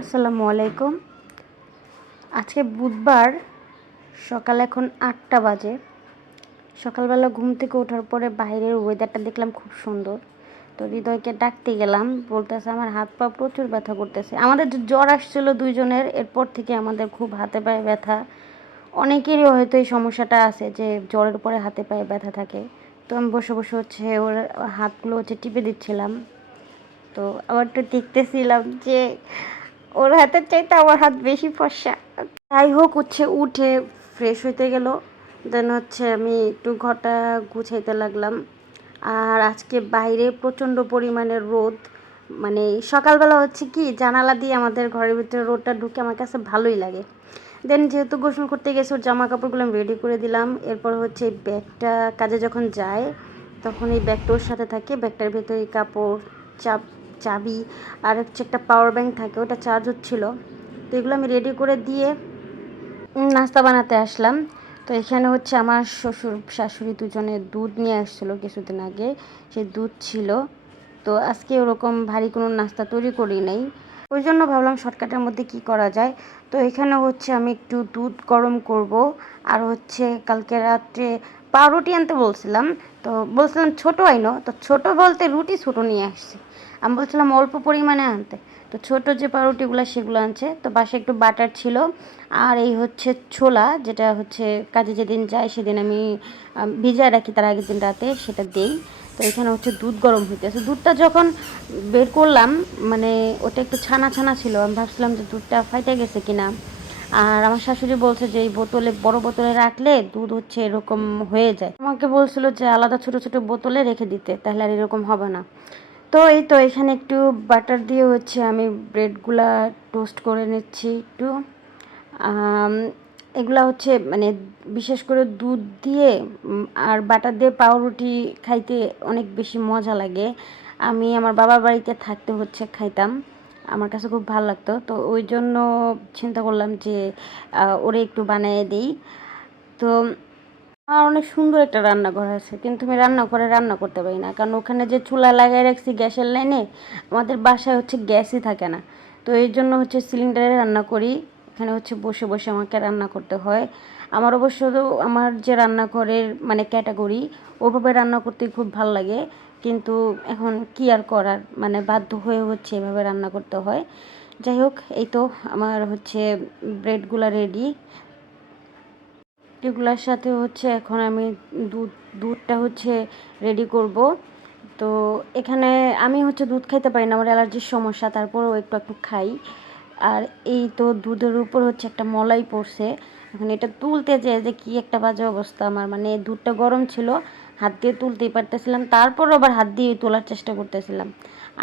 আসসালামু আলাইকুম। আজকে বুধবার সকাল এখন আটটা বাজে। সকালবেলা ঘুম থেকে ওঠার পরে বাইরের ওয়েদারটা দেখলাম খুব সুন্দর। তো হৃদয়কে ডাকতে গেলাম, বলতেছে আমার হাত পা প্রচুর ব্যথা করতেছে। আমাদের জ্বর আসছিল দুইজনের, এরপর থেকে আমাদের খুব হাতে পায়ে ব্যথা। অনেকেরই হয়তো এই সমস্যাটা আছে যে জ্বরের পরে হাতে পায়ে ব্যথা থাকে। তো আমি বসে বসে হচ্ছে ওর হাতগুলো হচ্ছে টিপে দিচ্ছিলাম। তো আবার একটু দেখতেছিলাম যে ওর হাতের চাইতে আমার হাত বেশি ফর্সা। যাই হোক, হচ্ছে উঠে ফ্রেশ হইতে গেল। দেন হচ্ছে আমি একটু ঘরটা গুছাইতে লাগলাম। আর আজকে বাইরে প্রচণ্ড পরিমাণে রোদ। মানে সকালবেলা হচ্ছে কি, জানালা দিয়ে আমাদের ঘরের ভিতরে রোদটা ঢুকে আমার কাছে ভালোই লাগে। দেন যেহেতু গোসল করতে গেছে, ওর জামা কাপড়গুলো আমি রেডি করে দিলাম। এরপর হচ্ছে ব্যাগটা কাজে যখন যায়, তখন এই ব্যাগটা ওর সাথে থাকে। ব্যাগটার ভেতরে কাপড়, চাপ চাবি আর হচ্ছে একটা পাওয়ার ব্যাংক থাকে, ওটা চার্জ হচ্ছিল। তো এগুলো আমি রেডি করে দিয়ে নাস্তা বানাতে আসলাম। তো এখানে হচ্ছে আমার শ্বশুর, শাশুড়ি দুজনে দুধ নিয়ে আসছিল কিছুদিন আগে, সেই দুধ ছিল। তো আজকে ওরকম ভারী কোনো নাস্তা তৈরি করি নাই। ওই জন্য ভাবলাম শর্টকাটের মধ্যে কি করা যায়। তো এখানে হচ্ছে আমি একটু দুধ গরম করব। আর হচ্ছে কালকে রাত্রে পাউরুটি আনতে বলছিলাম। তো বলছিলাম ছোটো আইনো, তো ছোট বলতে রুটি ছোটো নিয়ে আসছি। আমি বলছিলাম অল্প পরিমাণে আনতে। তো ছোট যে পাউরুটিগুলো, সেগুলো আনছে। তো বাসে একটু বাটার ছিল। আর এই হচ্ছে ছোলা, যেটা হচ্ছে কাজে যেদিন যায় সেদিন আমি ভিজায় রাখি তার আগের দিন রাতে, সেটা দেই। তো এখানে হচ্ছে দুধ গরম হইতেছে দুধটা যখন বের করলাম মানে ওটা একটু ছানা ছানা ছিল, আমি ভাবছিলাম যে দুধটা ফাইটে গেছে কিনা। আর আমার শাশুড়ি বলছে যে এই বোতলে, বড় বোতলে রাখলে দুধ হচ্ছে এরকম হয়ে যায়। আমাকে বলছিল যে আলাদা ছোট ছোট বোতলে রেখে দিতে, তাহলে আর এরকম হবে না। তো এই তো এখানে একটু বাটার দিয়ে হচ্ছে আমি ব্রেডগুলা টোস্ট করে নিচ্ছি একটু। এগুলা হচ্ছে মানে বিশেষ করে দুধ দিয়ে আর বাটার দিয়ে পাউরুটি খাইতে অনেক বেশি মজা লাগে। আমি আমার বাবার বাড়িতে থাকতে হচ্ছে খাইতাম, আমার কাছে খুব ভালো লাগতো। তো ওই জন্য চিন্তা করলাম যে ওরে একটু বানিয়ে দিই। তো আমার অনেক সুন্দর একটা রান্নাঘর আছে কিন্তু আমি রান্না করে রান্না করতে পারি না। কারণ ওখানে যে চুলা লাগিয়ে রাখছি গ্যাসের লাইনে, আমাদের বাসায় হচ্ছে গ্যাসই থাকে না। তো এই জন্য হচ্ছে সিলিন্ডারে রান্না করি। এখানে হচ্ছে বসে বসে আমাকে রান্না করতে হয়। আমার অবশ্য আমার যে রান্নাঘরের মানে ক্যাটাগরি, ওভাবে রান্না করতে খুব ভালো লাগে। কিন্তু এখন কি আর করার? মানে বাধ্য হয়ে হচ্ছে এভাবে রান্না করতে হয়। যাই হোক, এই তো আমার হচ্ছে ব্রেডগুলো রেডি এগুলোর সাথে হচ্ছে এখন আমি দুধ, দুধটা হচ্ছে রেডি করব। তো এখানে আমি হচ্ছে দুধ খাইতে পারি না, আমার অ্যালার্জির সমস্যা, তারপরেও একটু একটু খাই। আর এই তো দুধের উপর হচ্ছে একটা মলাই পড়ছে। এখন এটা তুলতে যে যে কী একটা বাজে অবস্থা আমার। মানে দুধটা গরম ছিল, হাত দিয়ে তুলতেই পারতেছিলাম তারপর আবার হাত দিয়ে তোলার চেষ্টা করতেছিলাম।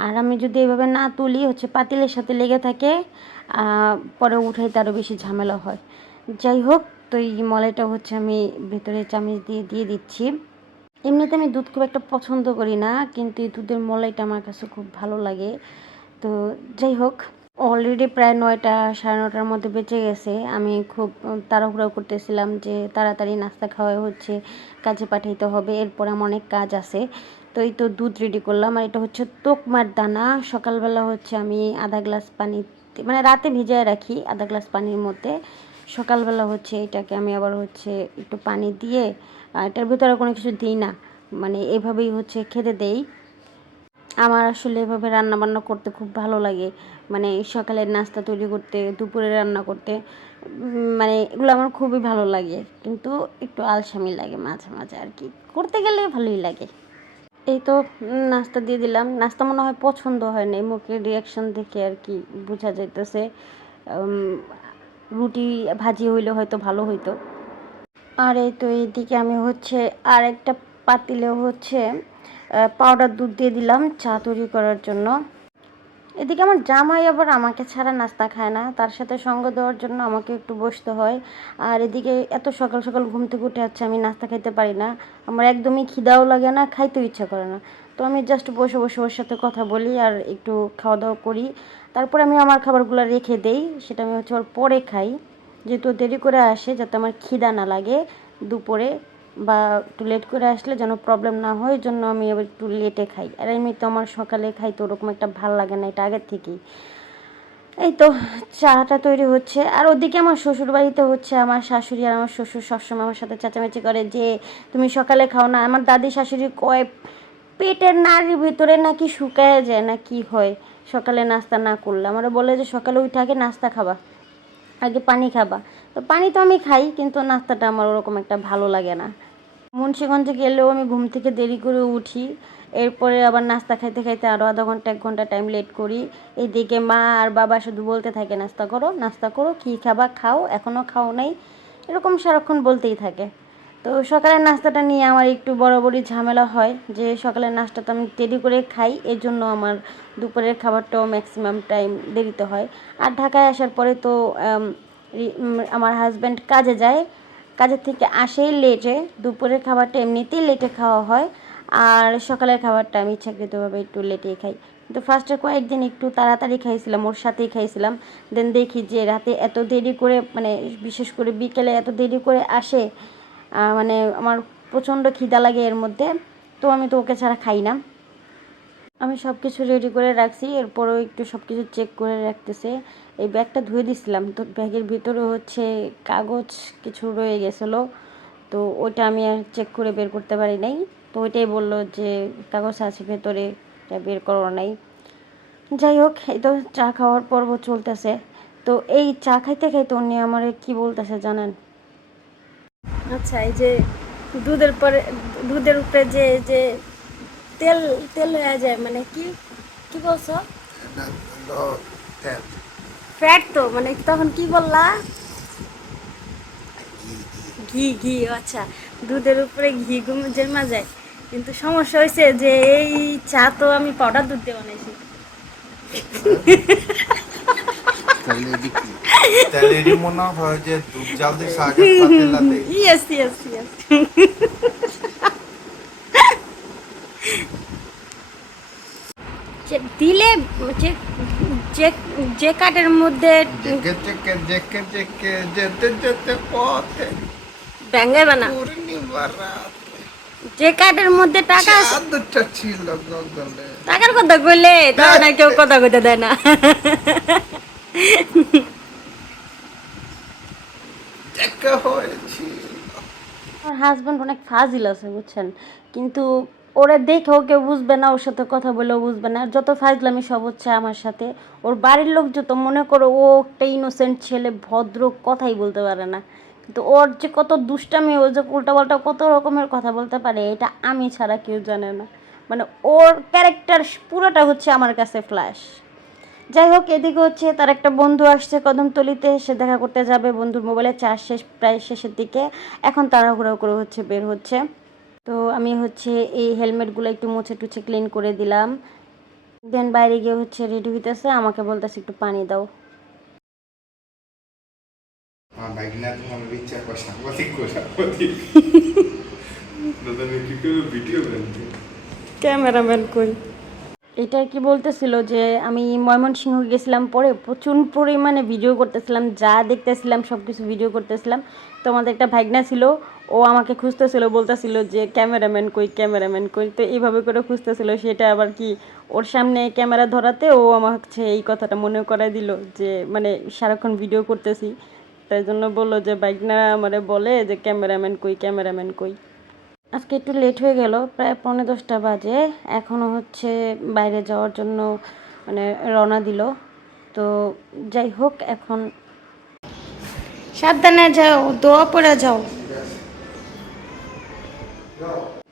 আর আমি যদি এভাবে না তুলি, হচ্ছে পাতিলের সাথে লেগে থাকে পরে উঠাইতে আরও বেশি ঝামেলা হয়। যাই হোক তো এই মলাইটা হচ্ছে আমি ভেতরে চামিচ দিয়ে দিয়ে দিচ্ছি। এমনিতে আমি দুধ খুব একটা পছন্দ করি না, কিন্তু এই দুধের মলাইটা আমার কাছে খুব ভালো লাগে। তো যাই হোক অলরেডি প্রায় নয়টা, সাড়ে নটার মধ্যে বেঁচে গেছে। আমি খুব তাড়াহুড়ো করতেছিলাম যে তাড়াতাড়ি নাস্তা খাওয়া হচ্ছে, কাজে পাঠাইতে হবে, এরপর আমার অনেক কাজ আছে। তো এই তো দুধ রেডি করলাম, আর এটা হচ্ছে তোকমার দানা। সকালবেলা হচ্ছে আমি আধা গ্লাস পানি মানে রাতে ভিজায় রাখি আধা গ্লাস পানির মধ্যে। সকালবেলা হচ্ছে এটাকে আমি আবার হচ্ছে একটু পানি দিয়ে এটার ভিতরে কোনো কিছু দিই না। মানে এভাবেই হচ্ছে খেতে দেই। আমার আসলে এভাবে রান্না বান্না করতে খুব ভালো লাগে। মানে সকালের নাস্তা তৈরি করতে, দুপুরে রান্না করতে মানে এগুলো আমার খুবই ভালো লাগে। কিন্তু একটু আলসামি লাগে মাঝে মাঝে আর কি। করতে গেলে ভালোই লাগে। এই তো নাস্তা দিয়ে দিলাম। নাস্তা মনে হয় পছন্দ হয় না মুখের রিয়াকশন দেখে আর কি বোঝা যাইতেছে। রুটি ভাজি হইলে হয়তো ভালো হইতো। আর এই তো এইদিকে আমি হচ্ছে আর একটা পাতিলে হচ্ছে পাউডার দুধ দিয়ে দিলাম চা তৈরি করার জন্য। এদিকে আমার জামাই আবার আমাকে ছাড়া নাস্তা খায় না। তার সাথে সঙ্গ দেওয়ার জন্য আমাকে একটু বসতে হয়। আর এদিকে এত সকাল সকাল ঘুম থেকে উঠে যাচ্ছে আমি নাস্তা খাইতে পারি না। আমার একদমই খিদাও লাগে না, খাইতেও ইচ্ছা করে না। তো আমি জাস্ট বসে বসে ওর সাথে কথা বলি আর একটু খাওয়া দাওয়া করি। তারপরে আমি আমার খাবারগুলো রেখে দেই, সেটা আমি হচ্ছে ওর পরে খাই। যেহেতু দেরি করে আসে, যাতে আমার খিদা না লাগে দুপুরে। বা একটু লেট করে আসলে যেন প্রবলেম না হয় জন্য আমি এবার একটু লেটে খাই। আর এমনি তো আমার সকালে খাই তো ওরকম একটা ভালো লাগে না, এটা আগের থেকেই। এই তো, চাটা তৈরি হচ্ছে। আর ওদিকে আমার শ্বশুর বাড়িতে হচ্ছে আমার শাশুড়ি আর আমার শ্বশুর সবসময় আমার সাথে চেঁচামেচি করে যে, তুমি সকালে খাও না। আমার দাদি শাশুড়ি কয়, পেটের নাড়ির ভিতরে নাকি শুকায় যায়, না কি হয়? সকালে নাস্তা না করলে। আমরা বলে যে, সকালে উঠে আগে নাস্তা খাবা, আগে পানি খাবা। তো পানি তো আমি খাই, কিন্তু নাস্তাটা আমার ওরকম একটা ভালো লাগে না। মুন্সিগঞ্জে গেলেও আমি ঘুম থেকে দেরি করে উঠি। এরপরে আবার নাস্তা খাইতে খাইতে আরও আধা ঘণ্টা, এক ঘণ্টা টাইম লেট করি। এইদিকে মা আর বাবা শুধু বলতে থাকে, নাস্তা করো নাস্তা করো, কী খাবা, খাও এখনও খাও নাই। এরকম সারাক্ষণ বলতেই থাকে। তো সকালের নাস্তাটা নিয়ে আমার একটু বরাবরই ঝামেলা হয় যে সকালের নাস্তাটা আমি দেরি করে খাই, এর জন্য আমার দুপুরের খাবারটাও ম্যাক্সিমাম টাইম দেরিতে হয়। আর ঢাকায় আসার পরে তো আমার হাজব্যান্ড কাজে যায় কাজের থেকে আসেই লেটে, দুপুরের খাবারটা এমনিতেই লেটে খাওয়া হয়, আর সকালের খাবারটা আমি ইচ্ছাকৃতভাবে একটু লেটেই খাই। তো ফার্স্টে কয়েকদিন একটু তাড়াতাড়ি খাইছিলাম, ওর সাথেই খাইছিলাম। দেন দেখি যে রাতে এত দেরি করে মানে বিশেষ করে বিকেলে এত দেরি করে আসে মানে আমার প্রচণ্ড খিদা লাগে এর মধ্যে, তো আমি তো ওকে ছাড়া খাই না। আমি সব কিছু রেডি করে রাখছি, এরপরেও একটু সব কিছু চেক করে রাখতেছে। এই ব্যাগটা ধুয়ে দিছিলাম, তো ব্যাগের ভিতরে হচ্ছে কাগজ কিছু রয়ে গেছিল, তো ওইটা আমি আর চেক করে বের করতে পারি নাই। তো ওইটাই বলল যে, কাগজ আছে ভেতরে, এটা বের করো নাই। যাই হোক, এই তো চা খাওয়ার পর্ব চলতেছে। তো এই চা খাইতে খাইতে উনি আমার কি বলতেছে জানেন? আচ্ছা এই যে দুধের পরে, দুধের উপরে যে যে তেল তেল হয়ে যায় মানে কি কি বলছো? ফ্যাট। তো মানে তখন কি বললা? ঘি ঘি আচ্ছা। দুধের উপরে ঘি গুম জমা যায়। কিন্তু সমস্যা হয়েছে যে এই চা তো আমি পাউডার দুধ দিয়ে বানাইছি। তাহলে মনে হয় যে দুধ জাল দিয়ে ইয়েস ইয়েস ইয়েস দিলে যে যে কাঠের মধ্যে জেকে জেকে জেকে জেকে যেতে যেতে পথে ব্যাঙ্গাইবে না পূর্ণিমা রাত। যে কাঠের মধ্যে টাকা আছে। চাঁদটা ছিল গগলে টাকার কথা কইলে তখন আর কেউ কথা কইতে দেয় না। দেখা হয়েছিল। আমার হাজব্যান্ড অনেক ফাজিল আছে বুঝছেন? কিন্তু ওরা দেখেও কেউ বুঝবে না, ওর সাথে কথা বলেও বুঝবে না। যত ফাজলামি সব হচ্ছে আমার সাথে, ওর বাড়ির লোক যত মনে করো ও একটা ইনোসেন্ট ছেলে, ভদ্র, কথাই বলতে পারে না। কিন্তু ওর যে কত দুষ্টামি, ও যে উল্টাপাল্টা কত রকমের কথা বলতে পারে, এটা আমি ছাড়া কেউ জানে না। মানে ওর ক্যারেক্টার পুরোটা হচ্ছে আমার কাছে ফ্ল্যাশ যাই হোক, এদিকে হচ্ছে তার একটা বন্ধু আসছে কদমতলিতে, সে দেখা করতে যাবে, বন্ধুর মোবাইলে চার্জ শেষ, প্রায় শেষের দিকে। এখন তাড়াহুড়ো করে হচ্ছে বের হচ্ছে। তো আমি হচ্ছে এই হেলমেটগুলো একটু মুছে টুছে ক্লিন করে দিলাম। দেন বাইরে গিয়ে হচ্ছে রেডি হইতেছে আমাকে বলতেছে একটু পানি দাও। ক্যামেরাম্যান কই? এটা কি বলতেছিল যে আমি ময়মনসিংহ গেছিলাম পরে প্রচুর পরিমাণে ভিডিও করতেছিলাম যা দেখতেছিলাম সবকিছু ভিডিও করতেছিলাম। তো আমাদের একটা ভাগনা ছিল ও আমাকে খুঁজতেছিল, বলতেছিল যে ক্যামেরাম্যান কই ক্যামেরাম্যান কই? তো এইভাবে করে খুঁজতেছিল, সেটা আবার কি ওর সামনে ক্যামেরা ধরাতে ও আমাকে এই কথাটা মনে করাই দিল যে মানে সারাক্ষণ ভিডিও করতেছি। তাই জন্য বলল যে বাইকনা আমারে বলে যে ক্যামেরাম্যান কই ক্যামেরাম্যান কই? আজকে একটু লেট হয়ে গেল, প্রায় পৌনে দশটা বাজে। এখনও হচ্ছে বাইরে যাওয়ার জন্য মানে রওনা দিল। তো যাই হোক, এখন সাবধানে যাও, দোয়া পড়ে যাও।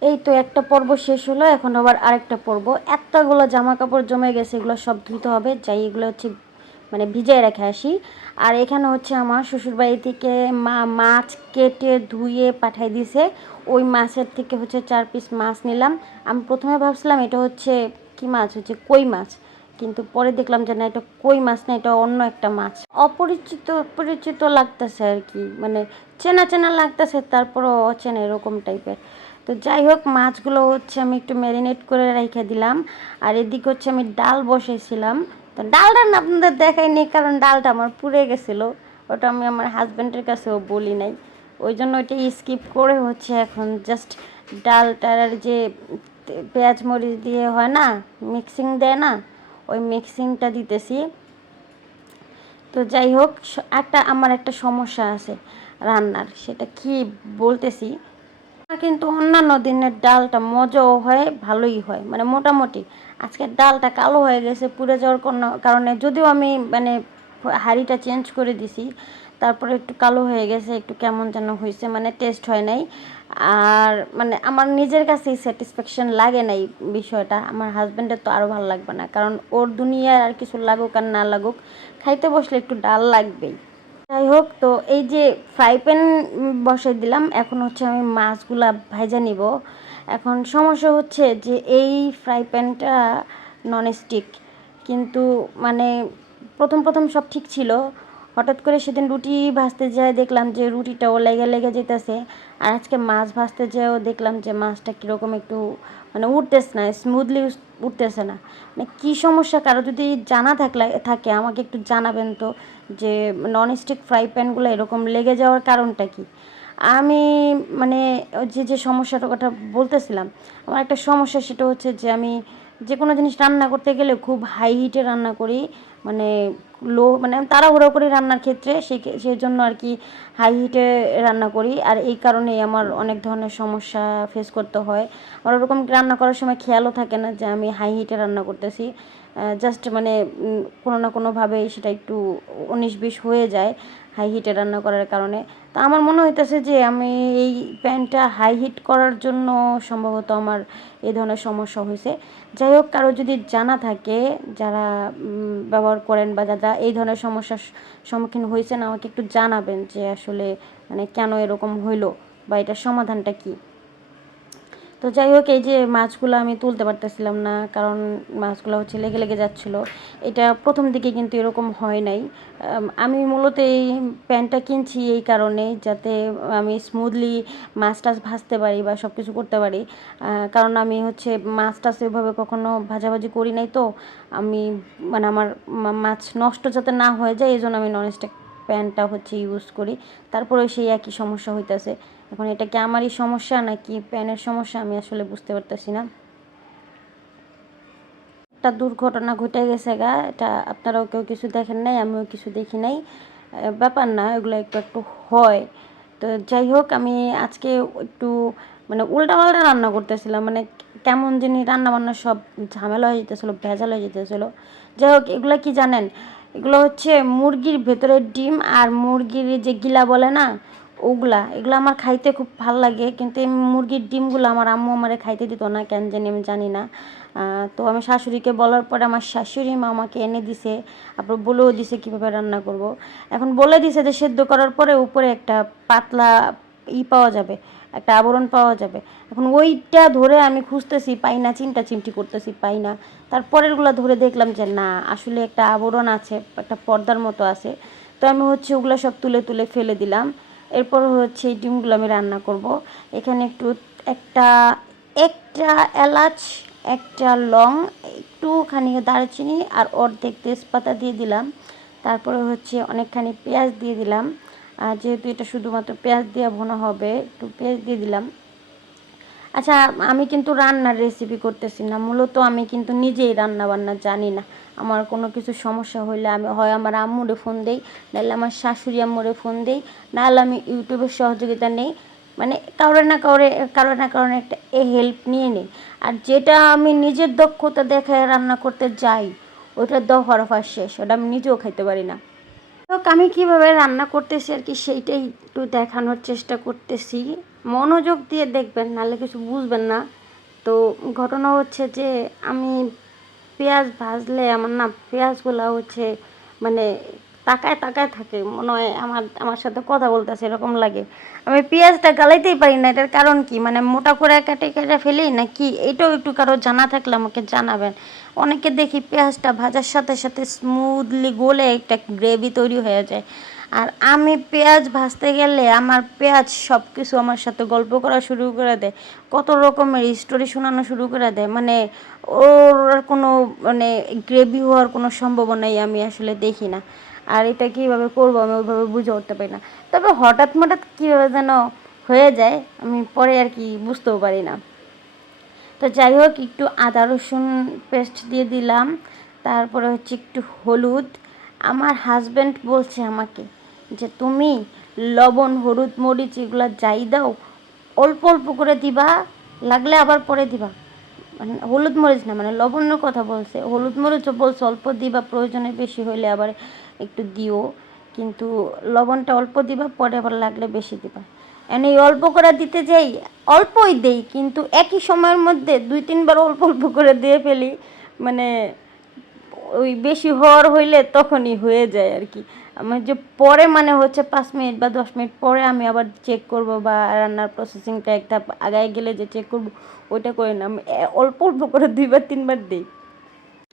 এই তো একটা পর্ব শেষ হলো, এখন আবার আরেকটা পর্ব। এতগুলো জামা কাপড় জমে গেছে, এগুলো সব ধুতে হবে, যাই এগুলো হচ্ছে মানে ভিজায় রেখে আসি। আর এখানে হচ্ছে আমার শ্বশুরবাড়ি থেকে মা, মাছ কেটে ধুয়ে পাঠাই দিছে। ওই মাছের থেকে হচ্ছে চার পিস মাছ নিলাম। আমি প্রথমে ভাবছিলাম এটা হচ্ছে কি মাছ? হচ্ছে কই মাছ? কিন্তু পরে দেখলাম যে না, এটা কই মাছ না, এটা অন্য একটা মাছ। অপরিচিত পরিচিত লাগতেছে আর কি মানে চেনা চেনা লাগতেছে, তারপরও অচেনা, এরকম টাইপের তো যাই হোক, মাছগুলো হচ্ছে আমি একটু ম্যারিনেট করে রেখে দিলাম। আর এদিকে হচ্ছে আমি ডাল বসেছিলাম। তো ডালটা না আপনাদের দেখাইনি, কারণ ডালটা আমার পুড়ে গেছিল। ওটা আমি আমার হাজব্যান্ডের কাছেও বলি নাই। ওই জন্য ওইটা স্কিপ করে হচ্ছে এখন জাস্ট ডালটার যে পেঁয়াজ মরিচ দিয়ে হয় না মিক্সিং দেয় না, ওই মিক্সিংটা দিতেছি। তো যাই হোক একটা, আমার একটা সমস্যা আছে রান্নার, সেটা কি বলতেছি? কিন্তু অন্যান্য দিনের ডালটা মজাও হয়, ভালোই হয়। মানে মোটামুটি আজকে ডালটা কালো হয়ে গেছে, পুড়ে যাওয়ার কোনো কারণে। যদিও আমি মানে হাঁড়িটা চেঞ্জ করে দিছি, তারপরে একটু কালো হয়ে গেছে, একটু কেমন যেন হয়েছে মানে টেস্ট হয় নাই। আর মানে আমার নিজের কাছেই স্যাটিসফ্যাকশন লাগে নাই বিষয়টা। আমার হাজব্যান্ডের তো আরও ভালো লাগবে না, কারণ ওর দুনিয়ার আর কিছু লাগুক আর না লাগুক, খাইতে বসলে একটু ডাল লাগবেই। যাই হোক, তো এই যে ফ্রাই প্যান বসে দিলাম, এখন হচ্ছে আমি মাছগুলা ভেজা নিব। এখন সমস্যা হচ্ছে যে এই ফ্রাই প্যানটা ননস্টিক কিন্তু মানে প্রথম প্রথম সব ঠিক ছিল হঠাৎ করে সেদিন রুটি ভাজতে যায়, দেখলাম যে রুটিটাও লেগে লেগে যেতেছে। আর আজকে মাছ ভাজতে যেয়েও দেখলাম যে মাছটা কীরকম একটু মানে উঠতেছে না স্মুথলি উঠতেছে না। মানে কী সমস্যা, কারও যদি জানা থাকলে, থাকে, আমাকে একটু জানাবেন তো, যে ননস্টিক ফ্রাই প্যানগুলো এরকম লেগে যাওয়ার কারণটা কি? আমি মানে যে যে সমস্যাটার কথা বলতেছিলাম, আমার একটা সমস্যা সেটা হচ্ছে যে আমি যে কোনো জিনিস রান্না করতে গেলে খুব হাই হিটে রান্না করি মানে লো মানে তাড়াহুড়ো করে রান্নার ক্ষেত্রে সেই সেই জন্য আর কি হাই হিটে রান্না করি। আর এই কারণেই আমার অনেক ধরনের সমস্যা ফেস করতে হয়। আর ওরকম রান্না করার সময় খেয়ালও থাকে না যে আমি হাই হিটে রান্না করতেছি। জাস্ট মানে কোনো না কোনোভাবে সেটা একটু উনিশ বিশ হয়ে যায় হাই হিটে রান্না করার কারণে। তা আমার মনে হইতেছে যে আমি এই প্যান্টটা হাই হিট করার জন্য সম্ভবত আমার এই ধরনের সমস্যা হয়েছে যাই হোক কারও যদি জানা থাকে, যারা ব্যবহার করেন বা যারা এই ধরনের সমস্যার সম্মুখীন হয়েছেন আমাকে একটু জানাবেন যে আসলে মানে কেন এরকম হইল বা এটার সমাধানটা কী। তো যাই হোক, এই যে মাছগুলো আমি তুলতে পারতেছিলাম না, কারণ মাছগুলো হচ্ছে লেগে লেগে যাচ্ছিল। এটা প্রথম দিকে কিন্তু এরকম হয় নাই। আমি মূলত এই প্যান্টটা কিনছি এই কারণে, যাতে আমি স্মুথলি মাছ টাছ ভাজতে পারি বা সব কিছু করতে পারি। কারণ আমি হচ্ছে মাছ টাছ ওইভাবে কখনো ভাজাভাজি করি নাই তো। আমি মানে আমার মাছ নষ্ট যাতে না হয়ে যায় এই জন্য আমি ননস্টিক প্যানটা হচ্ছে ইউজ করি। তারপরে সেই একই সমস্যা হইতাছে। এখন এটা কি আমারই সমস্যা নাকি প্যানের সমস্যা? আমি আসলে বুঝতে পারতেছি না। একটা দুর্ঘটনা ঘটে গেছে গা, এটা আপনারাও কেউ কিছু দেখেন নাই, আমিও কিছু দেখি নাই। ব্যাপার না, এগুলো একটু একটু হয়। তো যাই হোক, আমি আজকে একটু মানে উল্টা পাল্টা রান্না করতেছিলাম মানে কেমন যিনি রান্না বান্না সব ঝামেলা হয়ে যেতেছিলো, ভেজাল হয়ে যেতেছিলো। যাই হোক, এগুলো কি জানেন? এগুলো হচ্ছে মুরগির ভেতরের ডিম আর মুরগির যে গিলা বলে না ওগুলা, এগুলো আমার খাইতে খুব ভালো লাগে, কিন্তু এই মুরগির ডিমগুলো আমার আম্মু আমারে খাইতে দিত না, কেন জানি আমি জানি না। তো আমি শাশুড়িকে বলার পরে আমার শাশুড়ি মা আমাকে এনে দিছে তারপর বলেও দিছে কীভাবে রান্না করব। এখন বলে দিছে যে সেদ্ধ করার পরে উপরে একটা পাতলা ই পাওয়া যাবে, একটা আবরণ পাওয়া যাবে। এখন ওইটা ধরে আমি খুঁজতেছি, পাই না চিন্তা চিমটি করতেছি, পাই না। তারপরেরগুলো ধরে দেখলাম যে না, আসলে একটা আবরণ আছে, একটা পর্দার মতো আছে। তো আমি হচ্ছে ওগুলো সব তুলে তুলে ফেলে দিলাম। এরপর হচ্ছে এই ডিমগুলো আমি রান্না করব। এখানে একটু একটা একটা এলাচ, একটা লং, একটুখানি দারচিনি আর অর্ধেক তেজপাতা দিয়ে দিলাম। তারপরে হচ্ছে অনেকখানি পেঁয়াজ দিয়ে দিলাম। আর যেহেতু এটা শুধুমাত্র পেঁয়াজ দিয়ে ভোনা হবে, একটু পেঁয়াজ দিয়ে দিলাম। আচ্ছা আমি কিন্তু রান্নার রেসিপি করতেছি না। মূলত আমি কিন্তু নিজেই রান্না বান্না জানি না। আমার কোনো কিছু সমস্যা হইলে আমি, হয় আমার আম্মুরে ফোন দেই, নাহলে আমার শাশুড়ি আম্মুরে ফোন দেই, নাহলে আমি ইউটিউবের সহযোগিতা নেই। মানে কারোর না কারোর কারোর না কারোর একটা এ হেল্প নিয়ে নিই। আর যেটা আমি নিজের দক্ষতা দেখায় রান্না করতে যাই দফা রফা শেষ, ওটা আমি নিজেও খাইতে পারি না। তো আমি কীভাবে রান্না করতেছি আর কি, সেইটাই একটু দেখানোর চেষ্টা করতেছি। মনোযোগ দিয়ে দেখবেন, নাহলে কিছু বুঝবেন না। তো ঘটনা হচ্ছে যে, আমি পেঁয়াজ ভাজলে আমার না পেঁয়াজগুলো হচ্ছে মানে তাকায় তাকায় থাকে। মনে হয় আমার আমার সাথে কথা বলতেছে, এরকম লাগে। আমি পেঁয়াজটা গালাইতেই পারি না, এটার কারণ কি? মানে মোটা করে কেটে কেটে ফেলি না কি এটাও একটু কারও জানা থাকলে আমাকে জানাবেন? অনেকে দেখি পেঁয়াজটা ভাজার সাথে সাথে স্মুথলি গলে একটা গ্রেভি তৈরি হয়ে যায়। আর আমি পেঁয়াজ ভাজতে গেলে আমার পেঁয়াজ সব কিছু আমার সাথে গল্প করা শুরু করে দেয়। কত রকমের স্টোরি শোনানো শুরু করে দেয়। মানে ওর কোনো মানে গ্রেভি হওয়ার কোনো সম্ভাবনাই আমি আসলে দেখি না। আর এটা কীভাবে করব আমি ওইভাবে বুঝে উঠতে পারি না। তবে হঠাৎ হঠাৎ কীভাবে যেন হয়ে যায়, আমি পরে আর কি বুঝতেও পারি না। তো যাই হোক, একটু আদা রসুন পেস্ট দিয়ে দিলাম। তারপরে হচ্ছে একটু হলুদ। আমার হাজব্যান্ড বলছে আমাকে যে তুমি লবণ, হলুদ, মরিচ এগুলো যাই দাও, অল্প অল্প করে দিবা, লাগলে আবার পরে দিবা। মানে হলুদ মরিচ না মানে লবণের কথা বলছে। হলুদ মরিচও বলছে অল্প দিবা, প্রয়োজনে বেশি হইলে আবার একটু দিও। কিন্তু লবণটা অল্প দিবা, পরে আবার লাগলে বেশি দিবা। এনে এই অল্প করে দিতে যাই, অল্পই দেই, কিন্তু একই সময়ের মধ্যে দুই, তিনবার অল্প অল্প করে দিয়ে ফেলি মানে ওই বেশি হওয়ার হইলে তখনই হয়ে যায় আর কি। আমার যে পরে মানে হচ্ছে পাঁচ মিনিট বা দশ মিনিট পরে আমি আবার চেক করব বা রান্নার প্রসেসিংটা একটা আগায় গেলে যে চেক করব, ওইটা করি না। আমি অল্প অল্প করে দুইবার, তিনবার দিই।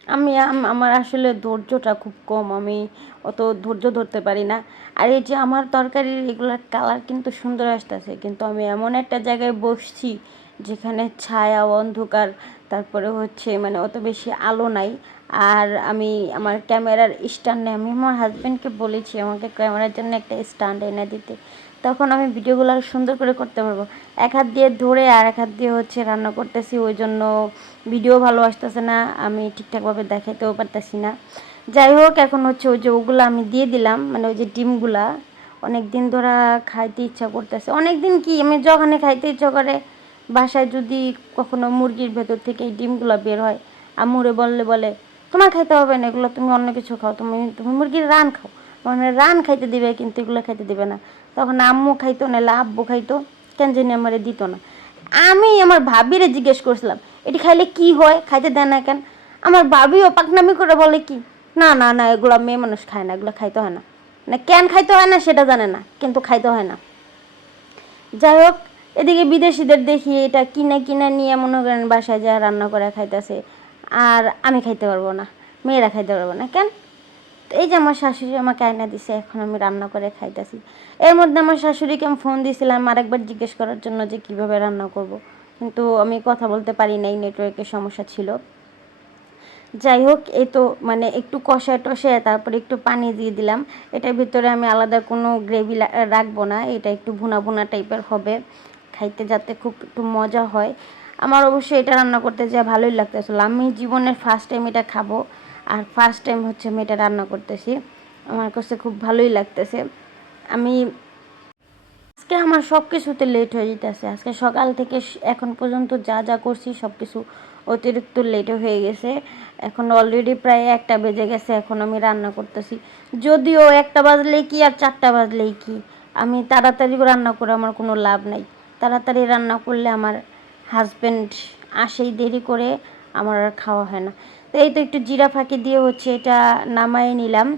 আমি আমার আসলে ধৈর্যটা খুব কম। আমি অত ধৈর্য ধরতে পারি না। আর এই যে আমার তরকারির এগুলোর কালার কিন্তু সুন্দর আসতেছে। কিন্তু আমি এমন একটা জায়গায় বসছি যেখানে ছায়া, অন্ধকার, তারপরে হচ্ছে মানে অত বেশি আলো নাই। আর আমি, আমার ক্যামেরার স্ট্যান্ড আমি আমার হাজব্যান্ডকে বলেছি আমাকে ক্যামেরার জন্য একটা স্ট্যান্ড এনে দিতে। তখন আমি ভিডিওগুলো আরও সুন্দর করে করতে পারব। এক হাত দিয়ে ধরে আর এক হাত দিয়ে হচ্ছে রান্না করতেছি, ওই জন্য ভিডিও ভালো আসতেছে না, আমি ঠিকঠাকভাবে দেখাতেও পারতেছি না। যাই হোক, এখন হচ্ছে ওই যে ওগুলো আমি দিয়ে দিলাম মানে ওই যে ডিমগুলা। অনেক দিন ধরে খাইতে ইচ্ছা করতেছে। অনেক দিন কি, আমি যখনই খাইতে ইচ্ছা করে, বাসায় যদি কখনো মুরগির ভেতর থেকে এই ডিমগুলো বের হয়, আম্মুরে বললে বলে তোমার খাইতে হবে না, এগুলো তুমি অন্য কিছু খাও, তুমি তুমি মুরগির রান খাও। মানে রান খাইতে দিবে, কিন্তু এগুলো খাইতে দিবে না। তখন আম্মু খাইতো নাহলে আব্বু খাইতো, কেন জানি আমারে দিত না। আমি আমার ভাবিরে জিজ্ঞেস করছিলাম, এটি খাইলে কি হয়? খাইতে দেয় না কেন? আমার ভাবিও পাকনামি করে বলে কি, না না না, এগুলো মেয়ে মানুষ খায় না, এগুলো খাইতে হয় না। না কেন খাইতে হয় না সেটা জানে না, কিন্তু খাইতে হয় না। যাই হোক, এদিকে বিদেশিদের দেখি এটা কিনে কিনে নিয়ে মনে করেন বাসায় যা রান্না করে খাইতেছে। আর আমি খাইতে পারব না, মেয়েরা খাইতে পারব না, কেন? তো এই যে আমার শাশুড়ি আমাকে আয়না দিছে, এখন আমি রান্না করে খাইতেছি। এর মধ্যে আমার শাশুড়িকে আমি ফোন দিয়েছিলাম আরেকবার জিজ্ঞেস করার জন্য যে কীভাবে রান্না করব। কিন্তু আমি কথা বলতে পারি নাই নেটওয়ার্কের সমস্যা ছিল। যাই হোক, এই তো মানে একটু কষায় টষায় তারপরে একটু পানি দিয়ে দিলাম। এটার ভিতরে আমি আলাদা কোনো গ্রেভি রাখব না, এটা একটু ভুনা ভুনা টাইপের হবে। খাইতে যাতে খুব একটু মজা হয়। আমার অবশ্যই এটা রান্না করতে যা ভালোই লাগতেছিল। আমি জীবনের ফার্স্ট টাইম এটা খাব, আর ফার্স্ট টাইম হচ্ছে আমি এটা রান্না করতেছি। আমার কাছে খুব ভালোই লাগতেছে। আমি আজকে আমার সব কিছুতে লেট হয়ে যেতেছে। আজকে সকাল থেকে এখন পর্যন্ত যা যা করছি সব কিছু অতিরিক্ত লেট হয়ে গেছে। এখন অলরেডি প্রায় একটা বেজে গেছে, এখন আমি রান্না করতেছি। যদিও একটা বাজলেই কি আর চারটা বাজলেই কি? আমি তাড়াতাড়ি রান্না করে আমার কোনো লাভ নাই। তাড়াতাড়ি রান্না করলে আমার হাজব্যান্ড আসেই দেরি করে আমার আর খাওয়া হয় না। তো এই তো একটু জিরা ফাঁকি দিয়ে হচ্ছে এটা নামাই নিলাম।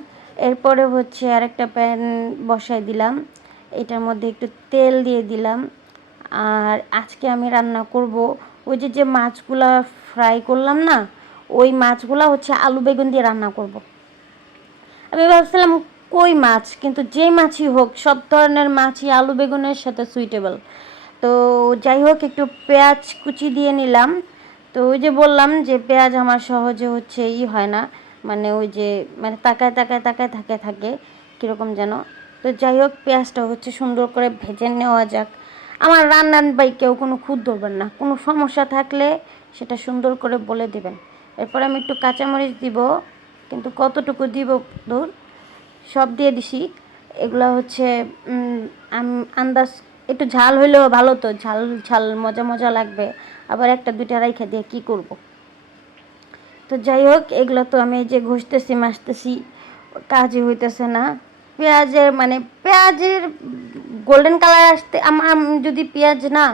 এরপরে হচ্ছে আরেকটা প্যান বসাই দিলাম। এটার মধ্যে একটু তেল দিয়ে দিলাম। আর আজকে আমি রান্না করব ওই যে যে মাছগুলা ফ্রাই করলাম না, ওই মাছগুলা হচ্ছে আলু বেগুন দিয়ে রান্না করব। আমি ভাবছিলাম কই মাছ, কিন্তু যে মাছই হোক, সব ধরনের মাছই আলু বেগুনের সাথে সুইটেবল তো যাই হোক, একটু পেঁয়াজ কুচি দিয়ে নিলাম। তো ওই যে বললাম যে পেঁয়াজ আমার সহজে হচ্ছে ই হয় না। মানে ওই যে মানে তাকায় তাকায় তাকায়, থাকে থাকে, কীরকম যেন। তো যাই হোক, পেঁয়াজটা হচ্ছে সুন্দর করে ভেজে নেওয়া যাক। আমার রান্নার বাই কেউ কোনো খুদ ধরবেন না। কোনো সমস্যা থাকলে সেটা সুন্দর করে বলে দেবেন। এরপর আমি একটু কাঁচামরিচ দিব, কিন্তু কতটুকু দিব দূর সব দিয়ে দিছি। এগুলো হচ্ছে আন্দাজ একটু ঝাল হইলেও ভালো তো, ঝাল ঝাল, মজা মজা লাগবে। আবার একটা, দুইটা রাইখা দিয়ে কি করব। তো যাই হোক, এগুলো তো আমি যে ঘষতেছি, মাসতেছি, কাজই হইতেছে না। পেঁয়াজের মানে পেঁয়াজের গোল্ডেন কালার আসতে আমার যদি পেঁয়াজ না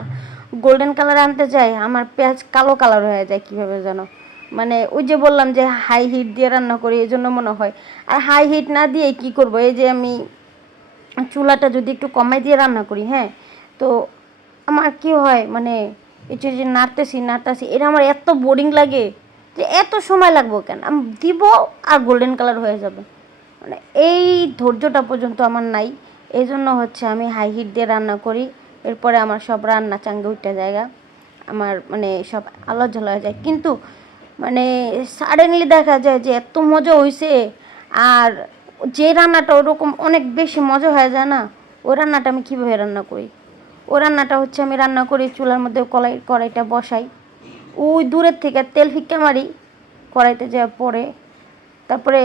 গোল্ডেন কালার আনতে যাই, আমার পেঁয়াজ কালো কালার হয়ে যায় কীভাবে যেন মানে ওই যে বললাম যে হাই হিট দিয়ে রান্না করি, এই জন্য মনে হয়। আর হাই হিট না দিয়ে কি করব? এই যে আমি চুলাটা যদি একটু কমাই দিয়ে রান্না করি হ্যাঁ? তো আমার কি হয় মানে এই যে নাড়তেছি নাড়তেছি, এটা আমার এত বোরিং লাগে যে এত সময় লাগবো কেন? আমি দিব আর গোল্ডেন কালার হয়ে যাবে। মানে এই ধৈর্যটা পর্যন্ত আমার নাই। এই জন্য হচ্ছে আমি হাই হিট দিয়ে রান্না করি। এরপরে আমার সব রান্না চাঙ্গে উঠতে জায়গা আমার মানে সব আলো ঝালা হয়ে যায়। কিন্তু মানে সাডেনলি দেখা যায় যে এত মজা হয়েছে আর যে রান্নাটা ওরকম অনেক বেশি মজা হয়ে যায় না, ওই রান্নাটা আমি কীভাবে রান্না করি? ওই রান্নাটা হচ্ছে আমি রান্না করি, চুলার মধ্যে কলাই, কড়াইটা বসাই। ওই দূরের থেকে তেল ফিক্কা মারি, কড়াইতে যাওয়ার পরে তারপরে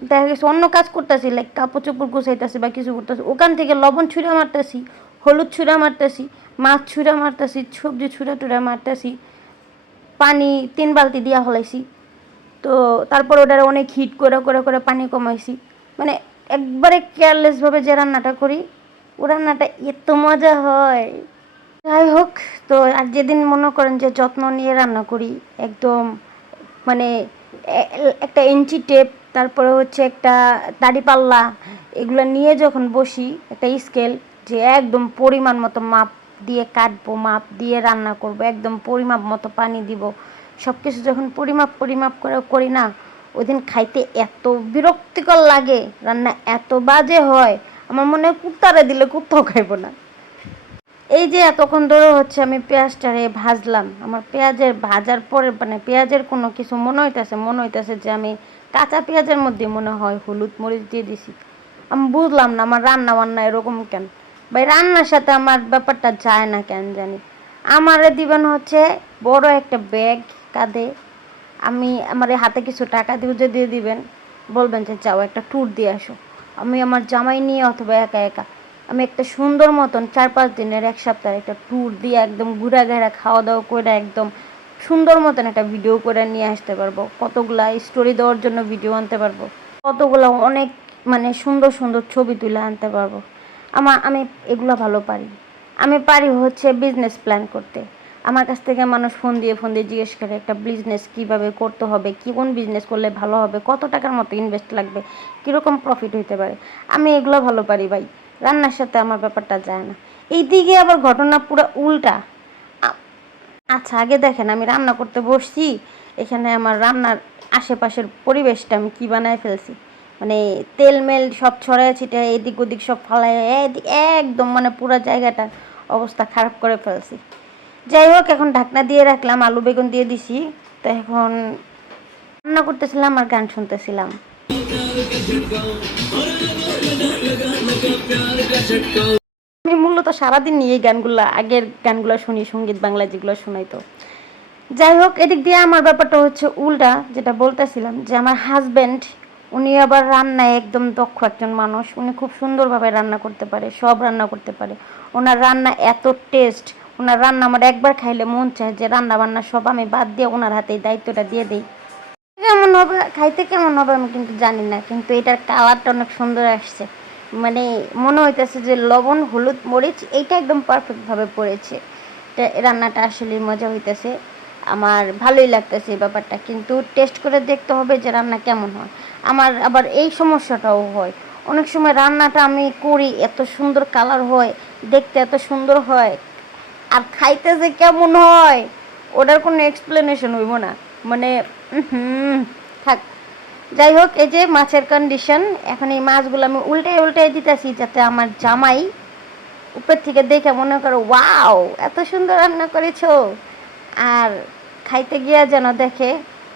দেখা গেছে অন্য কাজ করতেছি লাইক কাপড় চোপড় গুছাইতেছি বা কিছু করতেছি। ওখান থেকে লবণ ছুঁড়া মারতেছি, হলুদ ছুঁড়া মারতেছি, মাছ ছুঁড়া মারতেছি, সবজি ছুঁড়া টুড়ে মারতেছি, পানি তিন বালতি দিয়া হলাইছি। তো তারপর ওটার অনেক হিট করে করে করে পানি কমাইছি। মানে একবারে কেয়ারলেসভাবে যে রান্নাটা করি রান্নাটা এত মজা হয়। যাই হোক, তো আর যেদিন মনে করেন যে যত্ন নিয়ে রান্না করি, একদম মানে একটা ইঞ্চি টেপ, তারপরে হচ্ছে একটা দাড়ি পাল্লা, এগুলো নিয়ে যখন বসি, একটা স্কেল যে একদম পরিমাণ মতো মাপ দিয়ে কাটবো, মাপ দিয়ে রান্না করব, একদম পরিমাপ মতো পানি দিব। সব কিছু যখন পরিমাপ পরিমাপ করে করি না, ওই দিন খাইতে এত বিরক্তিকর লাগে, রান্না এত বাজে হয় আমার মনে হয় কুত্তারে দিলে কুত্তাও খাইবো না। এই যে এতক্ষণ ধরে হচ্ছে আমি পেঁয়াজটারে ভাজলাম, আমার পেঁয়াজের ভাজার পরে মানে পেঁয়াজের কোনো কিছু মনে হইতেছে মনে হইতেছে যে আমি কাঁচা পেঁয়াজের মধ্যে মনে হয় হলুদ মরিচ দিয়ে দিছি। আমি বুঝলাম না আমার রান্না বান্না এরকম কেন? ভাই, রান্নার সাথে আমার ব্যাপারটা যায় না কেন জানি? আমারে দিবেন হচ্ছে বড় একটা ব্যাগ কাঁধে, আমি আমার হাতে কিছু টাকা দিয়ে দিয়ে দিবেন, বলবেন যে যাও একটা ট্যুর দিয়ে আসো। আমি আমার জামাই নিয়ে অথবা একা একা। আমি একটা সুন্দর মতন চার পাঁচ দিনের এক সপ্তাহের একটা ট্যুর দিয়ে একদম ঘুরা ঘেরা খাওয়া দাওয়া করে একদম সুন্দর মতন একটা ভিডিও করে নিয়ে আসতে পারব। কতগুলা স্টোরি দেওয়ার জন্য ভিডিও আনতে পারব। কতগুলো অনেক মানে সুন্দর সুন্দর ছবি তুলে আনতে পারব। আমার আমি এগুলো ভালো পারি। আমি পারি হচ্ছে বিজনেস প্ল্যান করতে। আমার কাছ থেকে মানুষ ফোন দিয়ে ফোন দিয়ে জিজ্ঞেস করে, একটা বিজনেস কীভাবে করতে হবে? কি কোন বিজনেস করলে ভালো হবে? কত টাকার মতো ইনভেস্ট লাগবে? কীরকম প্রফিট হইতে পারে? আমি এগুলো ভালো পারি ভাই। রান্নার সাথে আমার ব্যাপারটা যায় না। এইদিকে আবার ঘটনা পুরো উল্টা। আচ্ছা আগে দেখেন, আমি রান্না করতে বসছি। এখানে আমার রান্নার আশেপাশের পরিবেশটা আমি কি বানায় ফেলছি? মানে তেল মেল সব ছড়ায় ছিটে এদিক ওদিক সব ফালায় একদম মানে পুরো জায়গাটার অবস্থা খারাপ করে ফেলছি। যাই হোক এখন ঢাকনা দিয়ে রাখলাম, আলু বেগুন দিয়ে দিছি। তো এখন রান্না করতেছিলাম আর গান শুনতেছিলাম। আমি মূলত সারাদিন নিয়ে গানগুলো, আগের গানগুলো শুনি, সংগীত বাংলা যেগুলো শোনাইতো যাই হোক এদিক দিয়ে আমার ব্যাপারটা হচ্ছে উল্টা, যেটা বলতেছিলাম যে আমার হাজবেন্ড উনি আবার রান্নায় একদম দক্ষ একজন মানুষ। উনি খুব সুন্দরভাবে রান্না করতে পারে, সব রান্না করতে পারে। ওনার রান্না এত টেস্ট ওনার রান্না আমার একবার খাইলে মন চায় যে রান্না বান্না সব আমি বাদ দিয়ে ওনার হাতে দায়িত্বটা দিয়ে দিই। কেমন হবে? খাইতে কেমন হবে আমি কিন্তু জানি না, কিন্তু এটার কালারটা অনেক সুন্দর আসছে। মানে মনে হইতেছে যে লবণ, হলুদ, মরিচ, এইটা একদম পারফেক্টভাবে পড়েছে। রান্নাটা আসলে মজা হইতেছে। আমার ভালোই লাগতেছে এই ব্যাপারটা, কিন্তু টেস্ট করে দেখতে হবে যে রান্না কেমন হয়। আমার আবার এই সমস্যাটাও হয়। অনেক সময় রান্নাটা আমি করি, এত সুন্দর কালার হয়, দেখতে এত সুন্দর হয় আর খাইতে যে কেমন হয়, ওটার কোনো এক্সপ্লেনেশন হইব না। মানে থাক। যাই হোক, এই যে মাছের কন্ডিশন এখন এই মাছগুলো আমি উল্টে উল্টে দিতেছি যাতে আমার জামাই উপর থেকে দেখে মনে করো, ওয়াও, এত সুন্দর রান্না করেছ। আর খাইতে গিয়া যেন দেখে,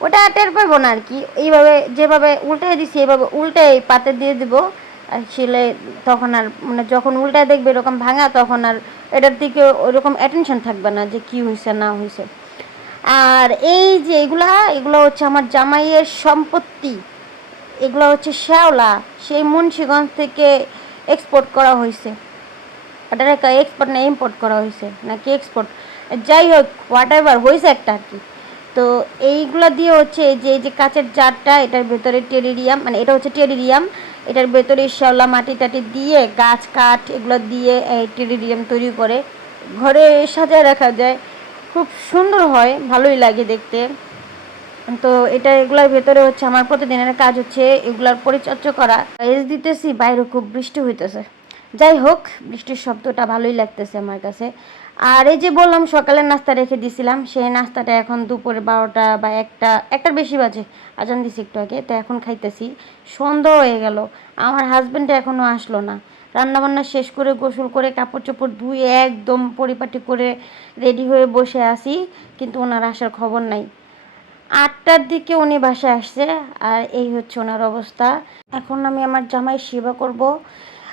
ওটা টের পাবো না আর কি। এইভাবে যেভাবে উল্টাই দিছি, এইভাবে উল্টাই পাতে দিয়ে দিব। আসলে তখন আর মানে যখন উল্টায় দেখবে এরকম ভাঙা, তখন আর এটার দিকে ওইরকম অ্যাটেনশন থাকবে না যে কি হয়েছে না হয়েছে আর এই যে এগুলা, এগুলো হচ্ছে আমার জামাইয়ের সম্পত্তি। এগুলো হচ্ছে শ্যাওলা, সেই মুন্সিগঞ্জ থেকে এক্সপোর্ট করা হয়েছে ওটার একটা এক্সপোর্ট না ইম্পোর্ট করা হয়েছে নাকি এক্সপোর্ট যাই হোক হোয়াট এভার হয়েছে একটা আর কি। তো এইগুলো দিয়ে হচ্ছে যে, এই যে কাঁচের জারটা, এটার ভেতরে টেরিরিয়াম মানে এটা হচ্ছে টেরিরিয়াম এটার ভেতরে শ্যাওলা মাটি টাটি দিয়ে, গাছ কাঠ এগুলো দিয়ে এই টেরিরিয়াম তৈরি করে ঘরে সাজায় রাখা যায়। খুব সুন্দর হয়, ভালোই লাগে দেখতে। তো এটা এগুলার ভেতরে হচ্ছে আমার প্রতিদিনের কাজ হচ্ছে এগুলার পরিচর্যা করা। এস দিতেছি, বাইরে খুব বৃষ্টি হইতেছে। যাই হোক, বৃষ্টির শব্দটা ভালোই লাগতেছে আমার কাছে। আর এই যে বললাম সকালের নাস্তা রেখে দিছিলাম, সেই নাস্তাটা এখন দুপুরে বারোটা বা একটা, একটার বেশি বাজে। আজান দিছি একটু আগে, তো এখন খাইতেছি। সন্ধ্যা হয়ে গেল, আমার হাজব্যান্ড এখনও আসলো না। রান্নাবান্না শেষ করে গোসল করে কাপড় চোপড় ধুয়ে একদম পরিপাটি করে রেডি হয়ে বসে আছি, কিন্তু ওনার আসার খবর নাই। আটটার দিকে উনি বাসায় আসছে, আর এই হচ্ছে ওনার অবস্থা। এখন আমি আমার জামাই সেবা করব।